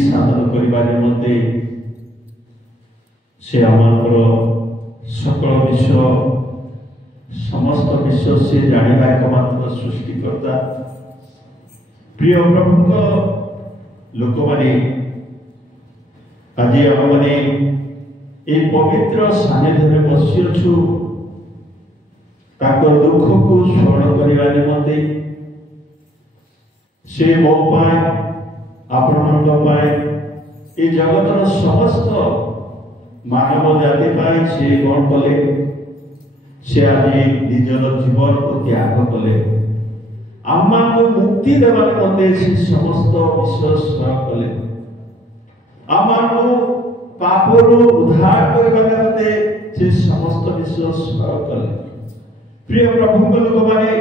साधन करने निमंते से आमर सकल विश्व समस्त विश्व से जाना एकमात्र सृष्टिकर्ता प्रिय प्रभु लोक मैंने आज आम मैंने ये पवित्र सानिध्य में बसी अच्छु दुख को स्मरण करने निमंते से मो पाए आपण ये जगतर समस्त मानव जाति पाए से कौन कले से आज निजर जीवन को त्याग कले आम को मुक्ति देवा निमंते से समस्त विश्व कले आम को पापरू उद्धार करने निमंते से समस्त विश्व कले प्रिय प्रभु लोक माने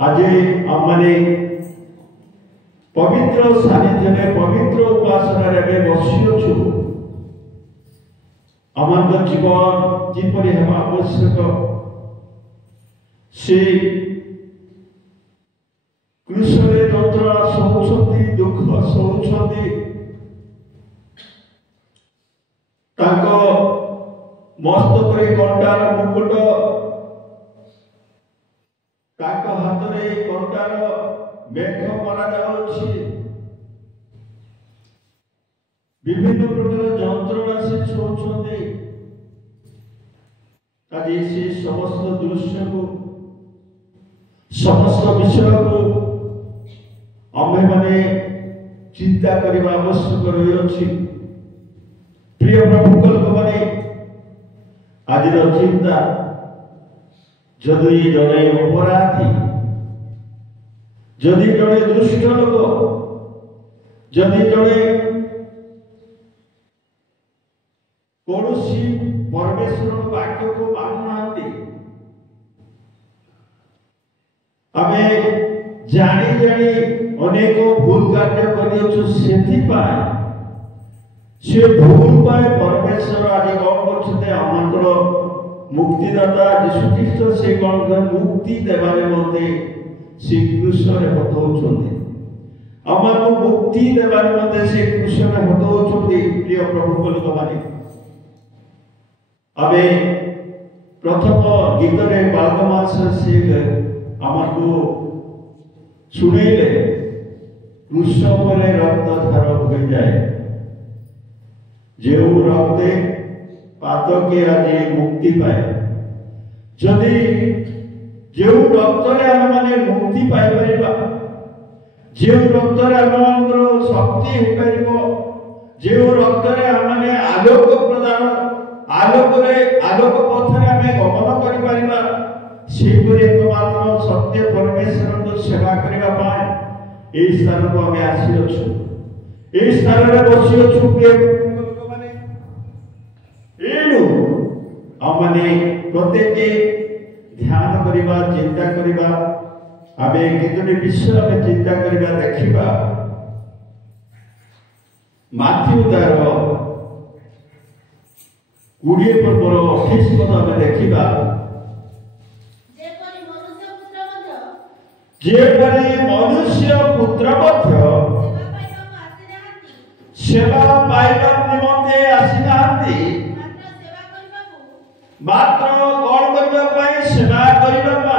आज आम माने पवित्र सानिध्य में पवित्र उपासना बसी अच्छु आम जीवन जिपरि हेबा आवश्यक से कृष्ण यंत्रणा सहउछंती दुख सहउछंती ताको मस्तक कंटार मुकुट ताको हाथ में कंटार मेघ मरा जाउछि विभिन्न प्रकार यंत्रणा से सहउछंती आज से समस्त दृश्य को समस्त विषय को आमे माने चिंता करने आवश्यक रही प्रिय प्रभु लोक माने आज चिंता जदि जड़े अपराधी जदि जड़े दुष्ट लोक जदि जड़े कौनसी परमेश्वर वाक्य को मानुना आमे जानी जानी अनेक भूल कार्य से भूल पाए परमेश्वर आज कौन कर मुक्तिदाता यीशु ख्रीष्ट से कौन कर मुक्ति देवा निमंते से कृष्ण हटौछंती आम को मुक्ति देवा निमंते से कृष्ण हटौछंती प्रिय प्रभु लोक माने अबे प्रथम गीत रे बालकमास से आमको सुनेले कृष्ण पर रक्त धार हो जाए जो रक्ते पातके आज मुक्ति पाए जदि जो रक्त आम माने मुक्ति पाई परिबा जो रक्त आम शक्ति हो परिबो जो रक्त आम माने आलोक प्रदान आलोक पथरे आम गमन कर एकमात्र सत्य परमेश्वर को सेवा करने स्थान को आम आसी अच्छु स्थान में बसी अच्छु आमने प्रत्येक ध्यान करवा चिंता करवा आम कितने विषय में चिंता करवा देखा माथ्यू तार 20 पर्वर 28 पद आम देखा जेपरि मनुष्य पुत्र सेवा पाइबा निमंते आसी मात्र कौन करबा सेवा करबा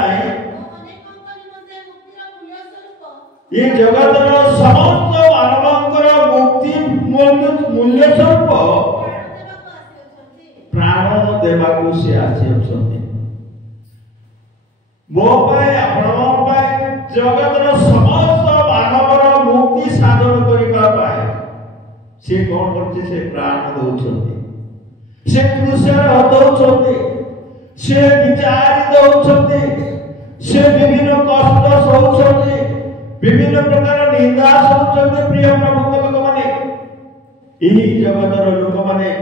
ये जगतर समस्त मानवंकर मुक्ति मूल्य स्वरूप प्राण देवा को से आसी अछंती मो पाए आपण पाए जगतर समस्त मानवर मुक्ति साधन करबा पाए से कौन करছে से प्राण दउछंती से कृष्ण हटौछंती से विचारित होछंती से विभिन्न कष्ट सहउछंती विभिन्न प्रकार निंदा सहउछंती प्रिय प्रभु लोक माने एही जगतर लोक माने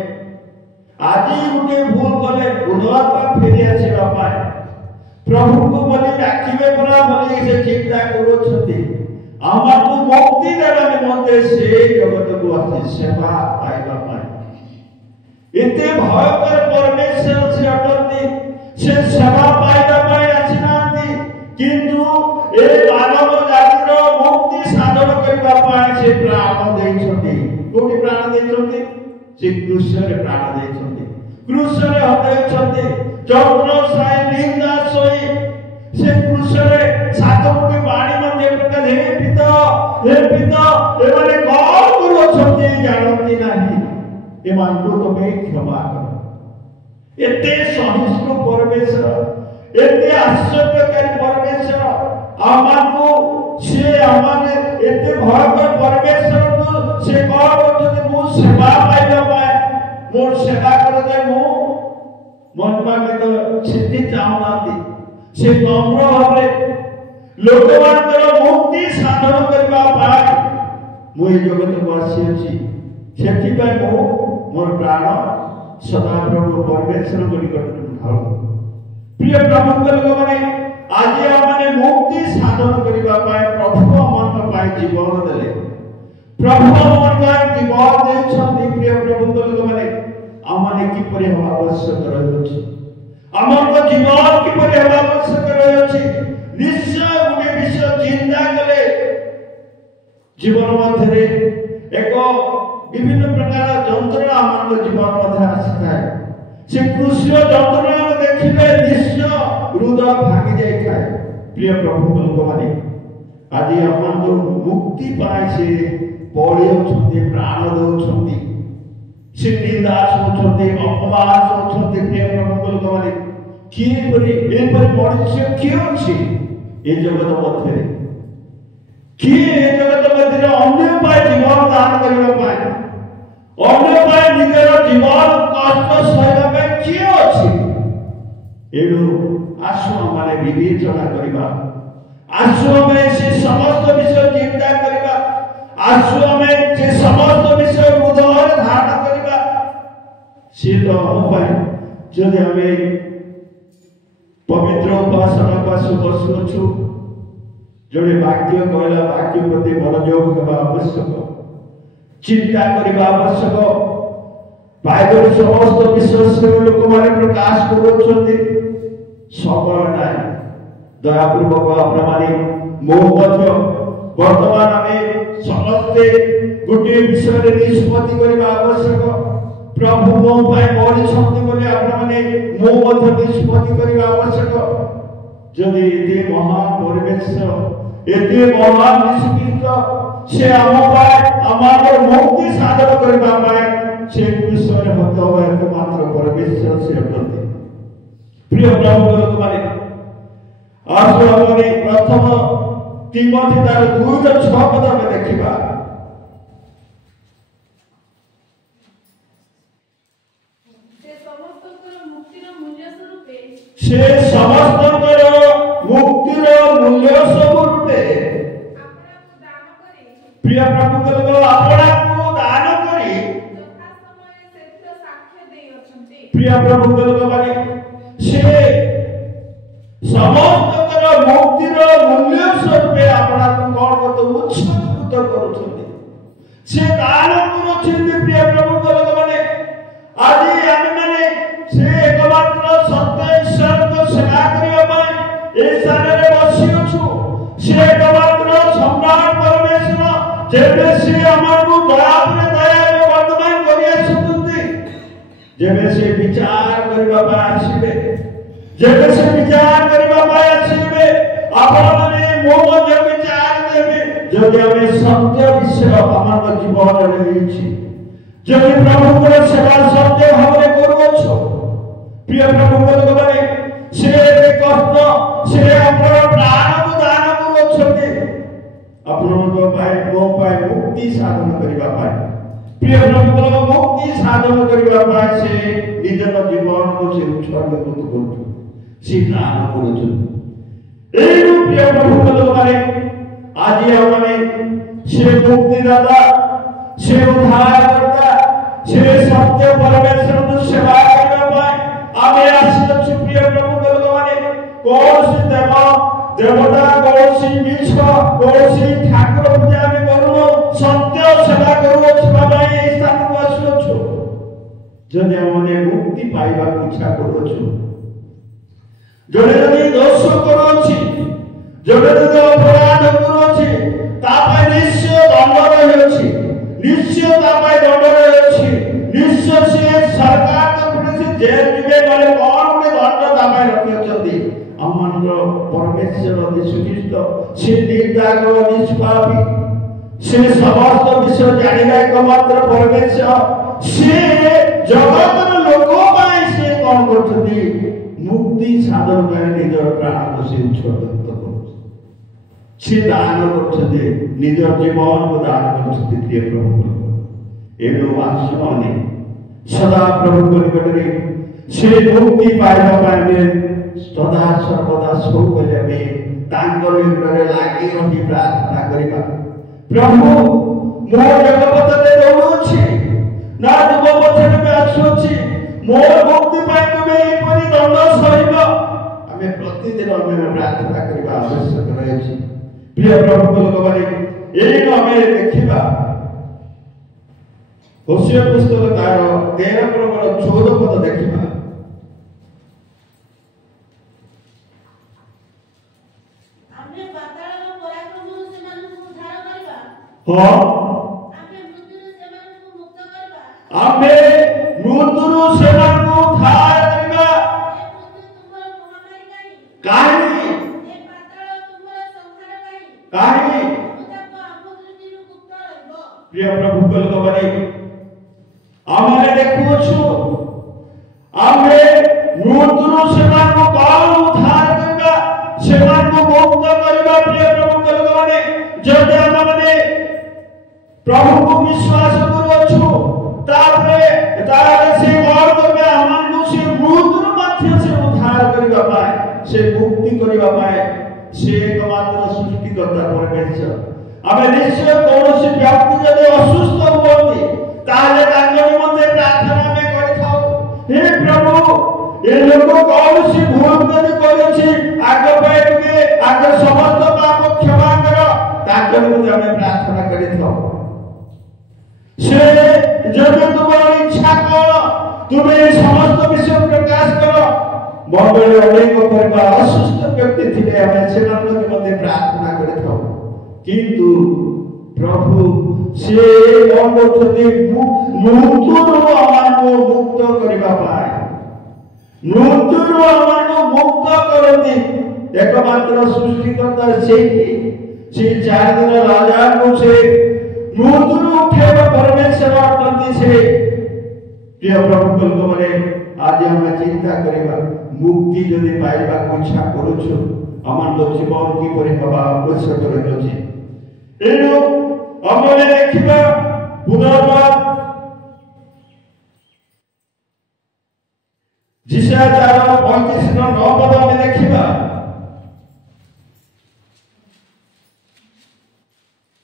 आज गुटे भूल कले पुनर्वार फेरी आसीबा पाए प्रभु को बोली डाकिबे परा बोली से चिंता करूछंती हमको मुक्ति देवा निमंते से जगत को आसी सेवा पाइबा पाए इते भयंकर परमेश्वर से अटंती से सेवा पाइबा पाए आसी नांती किंतु ए मानव जातिर मुक्ति साधन ସାଧନ କରିବା ପାଇଁ ସେ ପ୍ରାଣ ଦେଇଛନ୍ତି। କୋଉଠି ପ୍ରାଣ ଦେଇଛନ୍ତି? ସେ କୃଷରେ ପ୍ରାଣ ଦେଇଛନ୍ତି, କୃଷରେ ହଟେଇଛନ୍ତି। ଯତ୍ନ ସାଇ ନିନ୍ଦା ସହି ସେ କୃଷରେ 7 ମୁଠି ବାଣୀ ମଧ୍ୟ ପ୍ରକାଶ, ହେ ପିତା ଏମାନେ କଣ କରୁଛନ୍ତି ଜାଣନ୍ତି ନାହିଁ, ଏମାନଙ୍କୁ ତମେ କ୍ଷମା କର। ଏତେ ସହିଷ୍ଣୁ ପରମେଶ୍ୱର, ଏତେ ଆଶ୍ଚର୍ଯ୍ୟକାରୀ ପରମେଶ୍ୱର ଆମମାନଙ୍କୁ, ସେ ଆମମାନେ ଏତେ ଭୟଙ୍କର ପରମେଶ୍ୱରକୁ ସେ କଣ କରୁଛନ୍ତି? ମୁଁ ସେବା ପାଇବା ପାଇଁ, ମୋ ସେବା କରାଯାଏ, ମୁଁ ମନମାନିତ ସିଦ୍ଧି ଚାହୁଁନାହାନ୍ତି। ସେ ନମ୍ର ଭାବରେ ଲୋକମାନଙ୍କର ମୁକ୍ତି ସାଧନ କରିବା ପାଇଁ ମୁଁ ଏ ଜଗତକୁ ଆସିଅଛି। ସେଥିପାଇଁ ମୁଁ ମୋର ପ୍ରାଣ ସଦାପ୍ରଭୁ ପରମେଶ୍ୱରଙ୍କ ନିକଟକୁ ଢାଳୁ। ପ୍ରିୟ ପ୍ରଭୁଙ୍କ ଲୋକମାନେ, ଆଜି ଆମମାନେ ମୁକ୍ତି ସାଧନ କରିବା ପାଇଁ ପ୍ରଭୁ ଆମମାନଙ୍କ ପାଇଁ ଜୀବନ ଦେଲେ, ପ୍ରଭୁ ଆମମାନଙ୍କ ପାଇଁ ଜୀବନ ଦେଇଛନ୍ତି। ପ୍ରିୟ ପ୍ରଭୁଙ୍କ ଲୋକମାନେ, ଆମମାନେ କିପରି ହେବା ଆବଶ୍ୟକ ରହିଅଛି, ଆମର ଜୀବନ କିପରି ହେବା ଆବଶ୍ୟକ ରହିଅଛି, ନିଶ୍ଚୟ ଗୋଟିଏ ବିଷୟ ଚିନ୍ତା କଲେ ଜୀବନ ମଧ୍ୟରେ ଏକ ବିଭିନ୍ନ ପ୍ରକାର ଯନ୍ତ୍ରଣା ଆମର ଜୀବନ ମଧ୍ୟରେ ଆସିଥାଏ। ସେ କୃଷିର ଯନ୍ତ୍ରଣା ଦେଖିଲେ ନିଶ୍ଚୟ ହୃଦୟ ଭାଙ୍ଗି ଯାଇଥାଏ। ପ୍ରିୟ ପ୍ରଭୁଙ୍କ ଲୋକମାନେ, ଆଜି ଆମମାନଙ୍କୁ ମୁକ୍ତି ପାଇଁ ସେ ପଳେଇଛନ୍ତି, ପ୍ରାଣ ଦେଉଛନ୍ତି, ସେ ନିନ୍ଦା ଶୁଣୁଛନ୍ତି, ଅପମାନ ଶୁଣୁଛନ୍ତି। ପ୍ରିୟ ପ୍ରଭୁଙ୍କ ଲୋକମାନେ, କିପରି ଏପରି ମଣିଷ କିଏ ଅଛି ଏ ଜଗତ ମଧ୍ୟରେ? କିଏ ଏ ଜଗତ ମଧ୍ୟରେ ଅନ୍ୟ ପାଇଁ ଜୀବନ ଦାନ କରିବା ପାଇଁ, ଅନ୍ୟ ପାଇଁ ନିଜର ଜୀବନ କଷ୍ଟ ସହିବା ପାଇଁ କିଏ ଅଛି? ଏଣୁ ଆସୁ ଆମେ ବିବେଚନା କରିବା, ଆସୁ ଆମେ ସେ ସମସ୍ତ ବିଷୟ ଚିନ୍ତା କରିବା, ଆସୁ ଆମେ ସେ ସମସ୍ତ ବିଷୟ ହୃଦୟରେ ଧାରଣ କରିବା। ସେ ତ ଆମ ପାଇଁ, ଯଦି ଆମେ ପବିତ୍ର ଉପାସନା ବସୁଅଛୁ, ଜଣେ ବାକ୍ୟ କହିଲା, ବାକ୍ୟ ପ୍ରତି ମନୋଯୋଗ ହେବା ଆବଶ୍ୟକ, ଚିନ୍ତା କରିବା ଆବଶ୍ୟକ। ବାଇବେଲ ସମସ୍ତ ବିଷୟ ସେ ଲୋକମାନେ ପ୍ରକାଶ କରୁଛନ୍ତି, ସମୟ ନାହିଁ। ଦୟାପୂର୍ବକ ଆପଣମାନେ, ମୁଁ ମଧ୍ୟ ବର୍ତ୍ତମାନ ଆମେ ସମସ୍ତେ ଗୋଟିଏ ବିଷୟରେ ନିଷ୍ପତ୍ତି କରିବା ଆବଶ୍ୟକ। ପ୍ରଭୁ ମୋ ପାଇଁ ମରିଛନ୍ତି ବୋଲି ଆପଣମାନେ, ମୁଁ ମଧ୍ୟ ନିଷ୍ପତ୍ତି କରିବା ଆବଶ୍ୟକ। ଯଦି ଏତେ ମହାନ ପରିବେଶ, ଏତେ ମହାନ ନିଷ୍ପତ୍ତି ସେ ଆମ ପାଇଁ, ଆମର ମୁକ୍ତି ସାଧନ କରିବା ପାଇଁ ସେ ବିଷୟରେ ହତ ଏକମାତ୍ର ପରମେଶ୍ୱର ସେ ଅଟନ୍ତି। ପ୍ରିୟ ପ୍ରଭୁ ଲୋକମାନେ, ଆସୁ ଆମେ ପ୍ରଥମ ତିମୋଥୀ ତାର 2:6 ଆମେ ଦେଖିବା। ସେ ସମସ୍ତଙ୍କର ମୁକ୍ତିର ମୂଲ୍ୟ ସ୍ୱରୂପେ ପ୍ରିୟ ପ୍ରଭୁଙ୍କ ଲୋକ ଆପଣଙ୍କୁ ଦାନ କରି ପ୍ରିୟ ପ୍ରଭୁଙ୍କ ଲୋକମାନେ, ସେ ସମସ୍ତଙ୍କର ମୁକ୍ତିର ମୂଲ୍ୟ ସ୍ୱରୂପେ ଆପଣଙ୍କୁ କଣ କରୁଛନ୍ତି? ଉତ୍ସର୍ଗୀକୃତ କରୁଛନ୍ତି, ସେ ଦାନ କରୁଛନ୍ତି। ପ୍ରିୟ ପ୍ରଭୁଙ୍କ ଲୋକମାନେ, ଆଜି ଆମେମାନେ ସେ ଏକମାତ୍ର ସତ୍ୟ ଈଶ୍ୱରଙ୍କ ସେବା କରିବା ପାଇଁ ଏ ସ୍ଥାନରେ ବସିଅଛୁ। ସେ ଏକମାତ୍ର ସମ୍ରାଟ ପରମେଶ୍ୱର, ଯେବେ ସେ ଆମକୁ ଦୟା ଉପରେ ଦୟା ବର୍ତ୍ତମାନ କରି ଆସୁଛନ୍ତି, ଯେବେ ସେ ବିଚାର କରିବା ପାଇଁ ଆସିବେ, ଯେବେ ସେ ବିଚାର କରିବା ପାଇଁ ଆସିବେ, ଆପଣମାନେ ମୋ ମଧ୍ୟ ବିଚାର ଦେବେ। ଯଦି ଆମେ ସତ୍ୟ ବିଷୟ ଆମର ଜୀବନରେ ହେଇଛି, ଯଦି ପ୍ରଭୁଙ୍କର ସେବା ସତ୍ୟ ଭାବରେ କରୁଅଛୁ, ପ୍ରିୟ ପ୍ରଭୁଙ୍କ ଲୋକମାନେ, ସେ କଷ୍ଟ, ସେ ଆପଣ ପ୍ରାଣକୁ ଦାନ କରୁଅଛନ୍ତି ଆପଣଙ୍କ ପାଇଁ, ମୋ ପାଇଁ ମୁକ୍ତି ସାଧନ କରିବା ପାଇଁ। ପ୍ରିୟ ପ୍ରଭୁଙ୍କ ମୁକ୍ତି ସାଧନ କରିବା ପାଇଁ ସେ ନିଜର ଜୀବନକୁ ସେ ଉତ୍ସର୍ଗୀକୃତ କରୁଛନ୍ତି, ସେ ଦାନ କରୁଛନ୍ତି। ଏଇଠୁ ପ୍ରିୟ ପ୍ରଭୁଙ୍କ ଲୋକମାନେ, ଆଜି ଆମମାନେ ସେ ମୁକ୍ତିଦାତା, ସେ ଉଦ୍ଧାରକର୍ତ୍ତା, ସେ ସତ୍ୟ ପରମେଶ୍ୱରଙ୍କୁ ସେବା କରିବା ପାଇଁ ଆମେ ଆସିଅଛୁ। ପ୍ରିୟ ପ୍ରଭୁଙ୍କ ଲୋକମାନେ, କୌଣସି ଦେବତା, କୌଣସି ମିଛ, କୌଣସି ଠାକୁର ପୂଜା ଆମେ କରୁନୁ, ସତ୍ୟ ସେବା କରୁଅଛୁ ପାଇଁ ଏହି ସ୍ଥାନକୁ ଆସୁଅଛୁ। ଯଦି ଆମେ ମୁକ୍ତି ପାଇବାକୁ ଇଚ୍ଛା କରୁଅଛୁ, ଜଣେ ଯଦି ଦୋଷ କରୁଅଛି, ଜଣେ ଯଦି ଅପରାଧ କରୁଅଛି, ତା ପାଇଁ परमेश्वर यीशुख्रीष्ट से निर्दाग निष्पापी से समस्त विषय जानिबा एकमात्र परमेश्वर से जगतर लोक से कौन करछथि मुक्ति साधन करे निजर प्राण को से उत्सर्ग से दान करछथि निजर जीवन को दान करछथि प्रिय प्रभु एनो वासने सदा प्रभु निकटरे से मुक्ति पाइबा पाए सदा सर्वदा सबले में तांकर निकटरे लागि रही प्रार्थना करिबा प्रभु मो जगपतरे दौड़ुछि ना दुब पछरे में आछुछि मो मुक्ति पाइ तुमे एपरि दंड सहिब आमे प्रतिदिन आमे प्रार्थना करिबा आवश्यक रहछि प्रिय प्रभु लोकमाने एई आमे देखिबा होशिया पुस्तक तार 13 पर्वर 14 पद देखिबा आमे पाताळर पराक्रम से मानकु उद्धार करबा आमे मृत्युरु से मानकु मुक्त करबा आमे मृत्युरु से मानकु उद्धार करबा ए मृत्यु तुमर महामारी काहे ए पाताळ तुमर संहार काहे काहे मुताको आम दृष्टिरु गुप्त रहबो प्रिय प्रभु कलकबारे आमे देखुछु आमे मृत्युरु से मानकु कौन उद्धार करबा से मानकु मुक्त करबा प्रिय प्रभु कलकबारे जदि आमे प्रभु को विश्वास करूछु तापरे तारे से और करबे हमन से मृत्यु माध्य से उद्धार करबा पाए से मुक्ति करबा पाए से एकमात्र सृष्टिकर्ता परमेश्वर आमे निश्चय कौन से व्यक्ति जदि असुस्थ होती ताले तांकर निमंते प्रार्थना में करथाउ हे प्रभु ए लोक कौन सी भूल यदि करिछि आगे बैठके आगे समस्त पाप क्षमा कर तांकर निमंते आमे प्रार्थना करिथाउ से जब तुम्हारी इच्छा करो तुम्हें समस्त विषय प्रकाश करो बबले अनेक परिवार असुस्थ व्यक्ति थिले हमें सेनानो के मध्य प्रार्थना करथाउ किंतु प्रभु से कौन करथि मृत्युरु हमको मुक्त करिबा पाए मृत्युरु हमको मुक्त करती एकमात्र सृष्टिकर्ता से 4 दिन राजा को से मृत्युरु उठेबा परमेश्वर अटंती से प्रिय प्रभु कलकबारे आज हम चिंता करिबा मुक्ति जदि पाइबा इच्छा करूछु हमन जीवन की परि हवा आवश्यक रहछि एनो हमने देखिबा पुनर्वाद जिसा 4:35 9 पद में देखिबा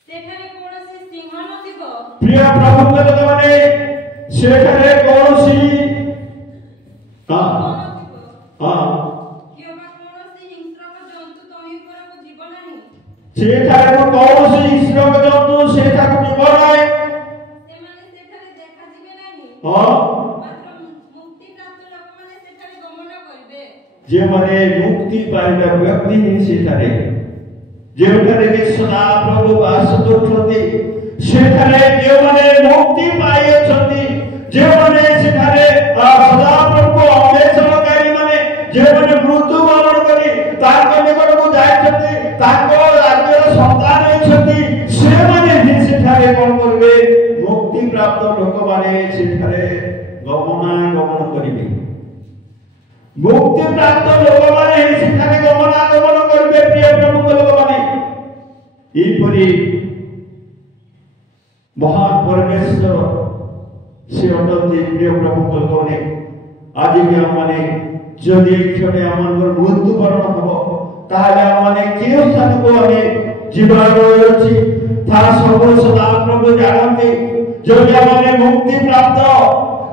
सेठारे कोनोसी सिंह नथिबो प्रिय प्रभु कलकबारे सेठारे कोनोसी सेठारे को कौन से ईश्वर के जंतु सेठा को जीवन है से माने सेठारे देखा जिबे नाही मात्र मुक्ति प्राप्त लोक माने सेठारे गमन करबे जे माने मुक्ति पाइबा व्यक्ति ही सेठारे जेठारे के सदा प्रभु वास करथि सेठारे जे माने मुक्ति पाइ छथि जे माने सेठारे सदा प्रभु अन्वेषणकारी माने जे माने मृत्यु वरण करी ताको निकट को जाय छथि ताको संतान होती से माने ही सेठारे कोन करबे मुक्ति प्राप्त लोक माने सेठारे गमन करिबे मुक्ति प्राप्त लोक माने ही सेठारे गमन करबे प्रिय प्रभु लोक माने एपरि महान परमेश्वर से अटंती प्रिय प्रभु लोक माने आज भी हम माने जदि क्षणे हमन मृत्यु वरण हबो ताले माने केउ स्थान को हमें जीवन अछि था सब सदा प्रभु जानते जदि हमने मुक्ति प्राप्त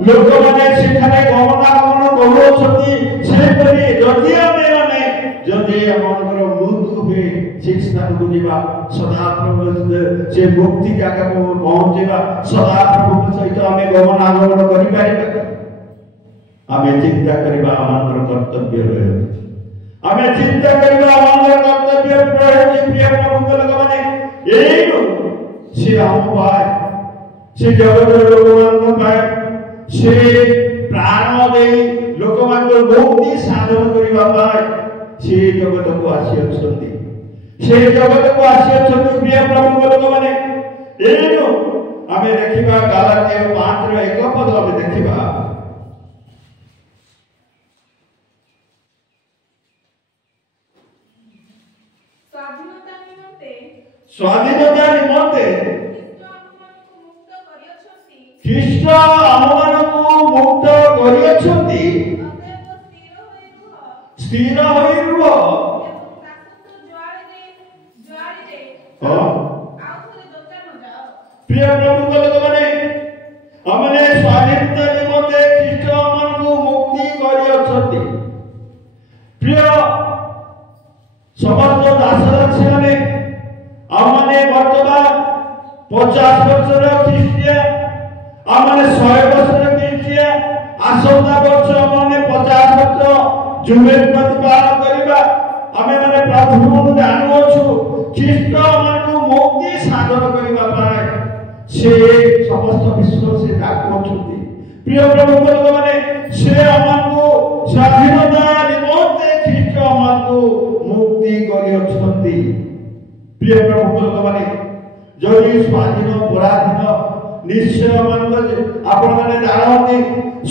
लोक माने सेठारे गमनागमन करूछथि से परि जदि जदि हमर मृत्यु हुए ठीक स्थान को जीवा सदा प्रभु से मुक्ति जगह को पहुंचेबा सदा प्रभु सहित हमें गमनागमन करि पारिबा हमें चिंता करिबा हमर कर्तव्य रहे हमें चिंता करिबा हमर कर्तव्य रहे प्रिय प्रभु लोकमाने एनु से हम पाए से जगत लोकमान पाए से प्राण दे लोकमान मुक्ति साधन करिबा पाए से जगत को आसी अछंती से जगत को आसी अछंती प्रिय प्रभु लोक माने एनो आमे देखिबा गालातिया 5 रो 1 पद आमे देखिबा स्वाधीनता निमंते ख्रीष्ट आमମାନଙ୍କୁ मुक्त କରିଅଛନ୍ତି स्थिर होई रुह प्रिय प्रभु लोक माने हमने स्वाधीनता निमंते ख्रीष्ट आमମାନଙ୍କୁ मुक्ति କରିଅଛନ୍ତି प्रिय समस्त दासदासी माने हमने वर्तमान 50 वर्षर ख्रीस्टियन हमने 100 वर्षर ख्रीस्टियन आसंता वर्ष हमने 50 वर्ष जुबेली पालन करिबा हमें माने प्रभु जानु अछु ख्रीष्ट हमनको मुक्ति साधन करिबा पाए से समस्त विश्व से डाकु अछुती प्रिय प्रभु लोक माने से हमनको स्वाधीनता निमंते ख्रीष्ट हमनको मुक्ति करि अछुती प्रिय प्रभु लोक माने जदि स्वाधीन पराधीन निश्चय मन आपण माने जानती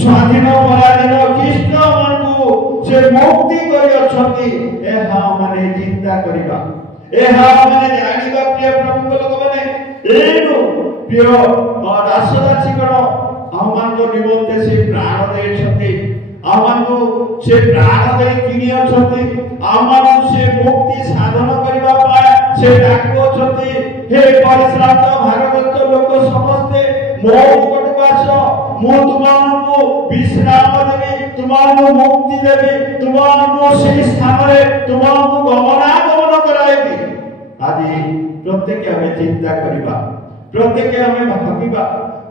स्वाधीन पराधीन ख्रीष्ट हमको से मुक्ति करि अछंती एहा माने चिंता करिबा एहा माने जानिबा प्रिय प्रभु लोक माने एनु प्रिय दासदासी गण हमनको निमंते से प्राण देछंती हमनको से प्राण दे किनि अछंती हमनको से मुक्ति साधन करिबा पाए से डाकु अछंती हे परिश्रांत भागवत लोक समस्ते मो निकट आस मो तुमको विश्राम देबी तुमको मुक्ति देबी तुमको से स्थान रे तुमको गमनागमन कराएबी आदि प्रत्येक हमें चिंता करिबा प्रत्येक हमें भाबिबा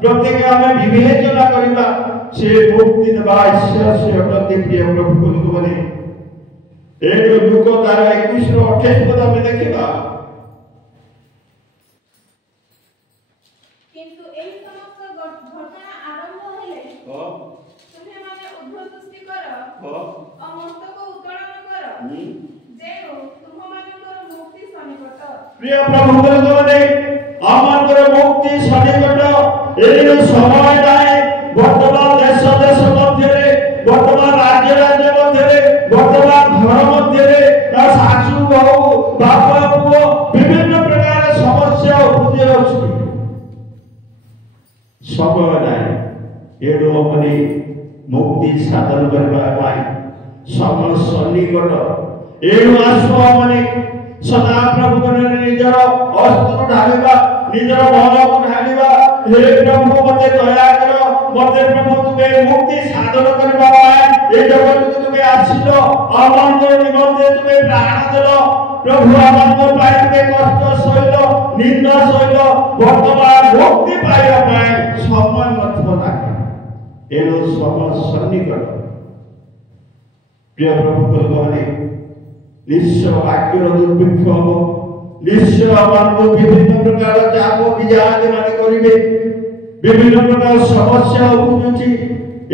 प्रत्येक हमें विवेचना करिबा से मुक्ति देबा ईश्वर से अटति प्रिय प्रभु लोक माने एक लुक तार 21 रो 28 पद में देखिबा किंतु एही समस्त घटना आरंभ होले तुमे माने उद्धव सृष्टि कर अमस्तक उत्तोलन कर जेनु तुम मानकर मुक्ति सनिकट प्रिय प्रभु लोक माने आमानकर मुक्ति सनिकट एनु समय नाही वर्तमान देश मध्य वर्तमान राज्य मध्य वर्तमान घर मध्य सासू बहु बापा पुओ विभिन्न प्रकार समस्या उपजे अछि समय नाही एडो मने मुक्ति साधन करबा पाई समय सन्निकट एडो आसो मने सदा प्रभु निजर अस्त्र ढालिबा निजर मन को ढालिबा हे प्रभु मते दया कर मते प्रभु तुमे मुक्ति साधन करबा पाए ए जगत को तुमे आसिलो आमंत्र निमंते तुमे प्राण देलो प्रभु आमंत्र पाई तुमे कष्ट सहिलो निंदा सहिलो वर्तमान मुक्ति पाइबा पाए समय मत नाही एनो समय सन्निकट प्रिय प्रभु भगवाने निश्चय वाक्यर दुर्भिक्ष हो निश्चय हमको विभिन्न प्रकार चाप विजात माने करिवे विभिन्न प्रकार समस्या उपजुची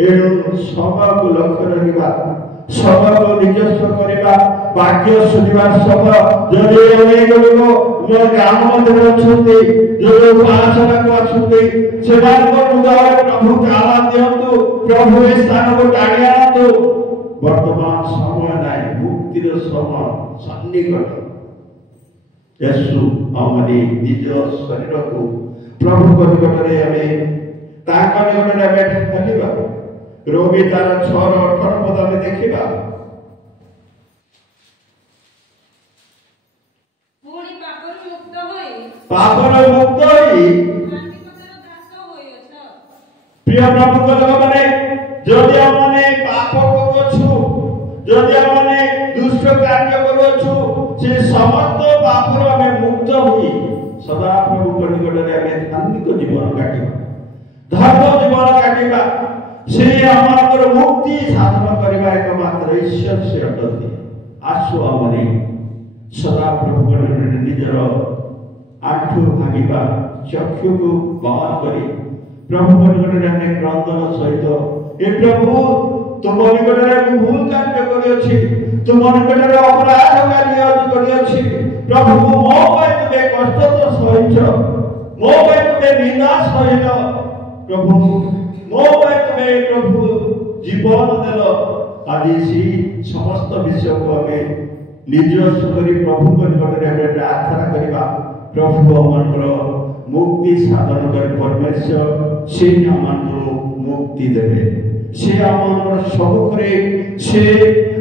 एनु सब को लक्ष्य रखिबा सब को निजस्व करिबा वाक्य सुनिबा सब जदि अनेक लोक मोर ग्राम मध्य अछंती जो उपासना को अछंती सेमान को हृदय प्रभु काला दियंतु प्रभु ए स्थान को टाणी आनतु वर्तमान समय नाही मुक्तिर समय सन्निकट यीशु हमारे निज शरीर को प्रभु को निकट रे हमें ताका निकट रे बैठ खलिबा रोमी तार 6 और 18 पद में देखिबा पुणी पापर मुक्त होई शांतिपतर दास होइछ प्रिय प्रभु को लोग माने जदि हमने पाप करूछु जदि हमने दुष्ट कार्य करूछु से समस्त पापर हमें मुक्त हुई सदा प्रभु को निकट रे हमें धार्मिक जीवन काटिबा धर्म जीवन काटिबा से हमर मुक्ति साधन करबा एकमात्र ईश्वर से अटति आसु हमने सदा प्रभु को निजर आठु भागिबा चक्षु को बहन करी प्रभु को निकट रे हमें क्रंदन सहित ए प्रभु तुम निकट रे भूल कार्य करि अछि तुम निकटरे अपराध कार्य करियछि प्रभु मो पाई तुमे कष्ट तो सहिच मो पाई तुमे निंदा सहिल प्रभु मो पाई तुमे प्रभु जीवन देल आदि सी समस्त विषय को हमें निज सुकरी प्रभु को निकटरे हमें प्रार्थना करिबा प्रभु हमर मुक्ति साधन कर परमेश्वर से हमको मुक्ति देवे से हमर सब करे से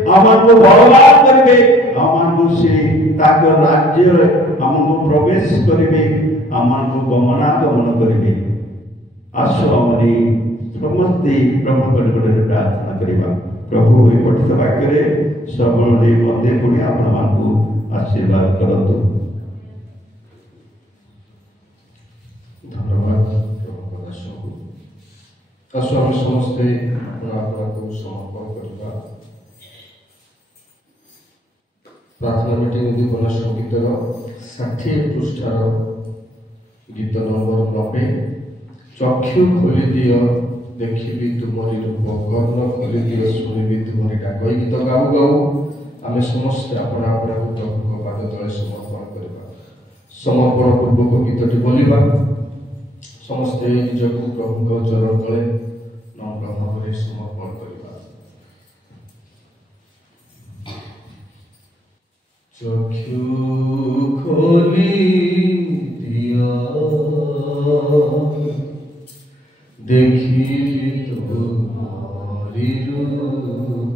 हमको बलवान करबे हमको से ताक राज्य हमको प्रवेश करबे हमको गमनागमन करबे आसो हमरी समस्त प्रभु को निकटरे प्रार्थना करिबा प्रभु ए पठित वाक्य रे सबल दे मते पुणी आपन मानकु आशीर्वाद करतु धन्यवाद प्रभु दासको आसो हम समस्ते अपना को समर्पण करबा प्रार्थना मीटिंग दीपन संगीतर 60 पृष्ठार गीत नंबर 90 चक्षु खोली दियो देखिबी तुमरी रूप कर्ण खोली दियो सुनिबी तुमरी डाक गीत गाऊ गाऊ आमे समस्त अपना अपना प्रभु पाद तले समर्पण करबा समर्पण पूर्वक गीतटी बोलिबा समस्त निजको प्रभु चरण तले नम्र भाव समर्पण करबा चक्षु खोली दिया देखी तुम्हारी रूप